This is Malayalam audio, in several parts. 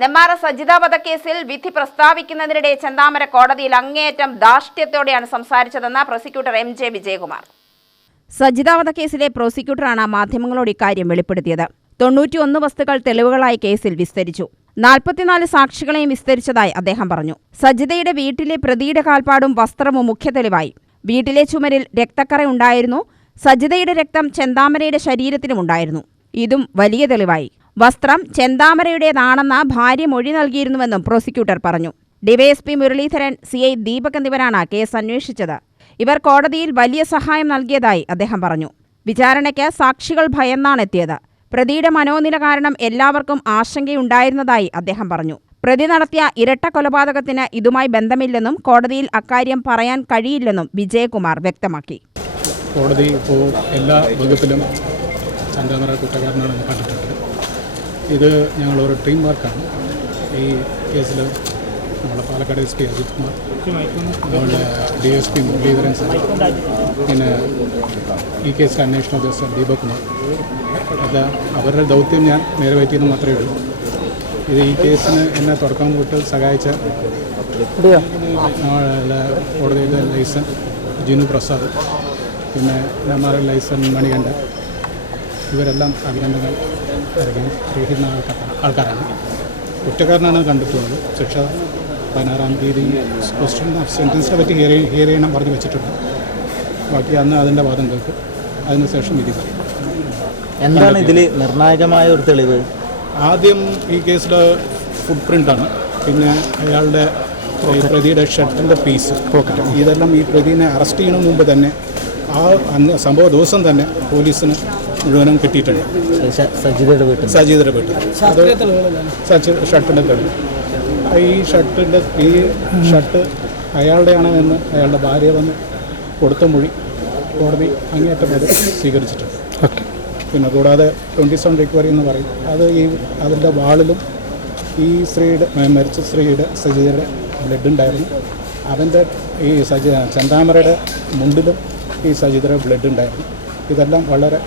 നെന്മാറ സജിത വധക്കേസിൽ വിധി പ്രസ്താവിക്കുന്നതിനിടെ ചെന്താമര കോടതിയിൽ അങ്ങേയറ്റം ധാർഷ്ട്യത്തോടെയാണ് സംസാരിച്ചതെന്ന് prosecutor M J Vijayakumar. Sajitha വധക്കേസിലെ പ്രോസിക്യൂട്ടറാണ് മാധ്യമങ്ങളോട് ഇക്കാര്യം വെളിപ്പെടുത്തിയത്. 91 വസ്തുക്കൾ തെളിവുകളായി കേസിൽ വിസ്തരിച്ചു. 44 സാക്ഷികളെയും വിസ്തരിച്ചതായി അദ്ദേഹം പറഞ്ഞു. സജിതയുടെ വീട്ടിലെ പ്രതിയുടെ കാൽപ്പാടും വസ്ത്രവും മുഖ്യ തെളിവായി. വീട്ടിലെ ചുമരിൽ രക്തക്കറ ഉണ്ടായിരുന്നു. സജിതയുടെ രക്തം ചെന്താമരയുടെ ശരീരത്തിലുമുണ്ടായിരുന്നു. ഇതും വലിയ തെളിവായി. വസ്ത്രം ചെന്താമരയുടേതാണെന്ന് ഭാര്യ മൊഴി നൽകിയിരുന്നുവെന്നും പ്രോസിക്യൂട്ടർ പറഞ്ഞു. ഡിവൈഎസ്പി മുരളീധരൻ, CI ദീപക് എന്നിവരാണ് കേസ് അന്വേഷിച്ചത്. ഇവർ കോടതിയിൽ വലിയ സഹായം നൽകിയതായി അദ്ദേഹം പറഞ്ഞു. വിചാരണയ്ക്ക് സാക്ഷികൾ ഭയന്നാണെത്തിയത്. പ്രതിയുടെ മനോനില കാരണം എല്ലാവർക്കും ആശങ്കയുണ്ടായിരുന്നതായി അദ്ദേഹം പറഞ്ഞു. പ്രതി നടത്തിയ ഇരട്ട കൊലപാതകത്തിന് ഇതുമായി ബന്ധമില്ലെന്നും കോടതിയിൽ അക്കാര്യം പറയാൻ കഴിയില്ലെന്നും വിജയകുമാർ വ്യക്തമാക്കി. കോടതി ഇപ്പോൾ എല്ലാ വകുപ്പിലും ചെന്താമര കുറ്റക്കാരനാണെന്ന് കണ്ടിട്ടുണ്ട്. ഇത് ഞങ്ങളൊരു ടീം വർക്കാണ്. ഈ കേസിൽ നമ്മുടെ പാലക്കാട് SP അജിത് കുമാർ, നമ്മുടെ DSP മുരളീധരൻ സാർ, പിന്നെ ഈ കേസിലെ അന്വേഷണ ഉദ്യോഗസ്ഥൻ ദീപക് കുമാർ, അത് അവരുടെ ദൗത്യം ഞാൻ നിറവേറ്റിയെന്ന് മാത്രമേ ഉള്ളൂ. ഇത് ഈ കേസിന് എന്നെ തുടക്കം തൊട്ട് സഹായിച്ച കോടതിയിലെ ലൈസൻ ജിനു പ്രസാദ്, പിന്നെ നെന്മാറ ലൈസൻ മണികണ്ഠൻ, ഇവരെല്ലാം അഭിനന്ദനങ്ങൾ അറിയിക്കുന്ന ആൾക്കാരാണ്. കുറ്റക്കാരനാണ് കണ്ടെത്തുന്നത്. ശിക്ഷ 16-ാം തീയതി ക്വസ്റ്റ്യൻ ഓഫ് സെൻറ്റൻസിനെ പറ്റി ഹിയർ ചെയ്യണം പറഞ്ഞു വെച്ചിട്ടുണ്ട്. ബാക്കി അന്ന് അതിൻ്റെ വാദം കേൾക്കും. അതിനുശേഷം വിധി പറയും. എന്താണ് ഇതിൽ നിർണായകമായ ഒരു തെളിവ്? ആദ്യം ഈ കേസിലെ ഫുട് പ്രിൻ്റാണ്. പിന്നെ അയാളുടെ പ്രതിയുടെ ഷർട്ടിൻ്റെ പീസ്, പോക്കറ്റ്, ഇതെല്ലാം ഈ പ്രതിനെ അറസ്റ്റ് ചെയ്യുന്നതിന് മുമ്പ് തന്നെ അന്ന് സംഭവ ദിവസം തന്നെ പോലീസിന് മുഴുവനും കിട്ടിയിട്ടുണ്ട്. സജിതയുടെ വീട്ടിൽ അത് ഷർട്ടിൻ്റെ തെളിവ്. ഈ ഷർട്ട് അയാളുടെയാണ് എന്ന് അയാളുടെ ഭാര്യ വന്ന് കൊടുത്ത മൊഴി കോടതി അങ്ങേയറ്റം വരെ സ്വീകരിച്ചിട്ടുണ്ട്. പിന്നെ കൂടാതെ 27 റിക്കവറി എന്ന് പറയും. അത് അതിൻ്റെ വാളിലും ഈ മരിച്ച സ്ത്രീയുടെ സജിതയുടെ ബ്ലഡ് ഉണ്ടായിരുന്നു. അവൻ്റെ ഈ ചെന്താമരയുടെ മുണ്ടിലും ഈ സജിതയുടെ ബ്ലഡ് ഉണ്ടായിരുന്നു. ഇതെല്ലാം വളരെ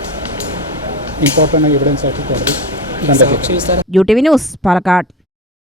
ഇമ്പോർട്ടൻ്റ് എവിഡൻസ് ആയിട്ട് കോടതി കണ്ടെത്തി. UTV news, Palakkad.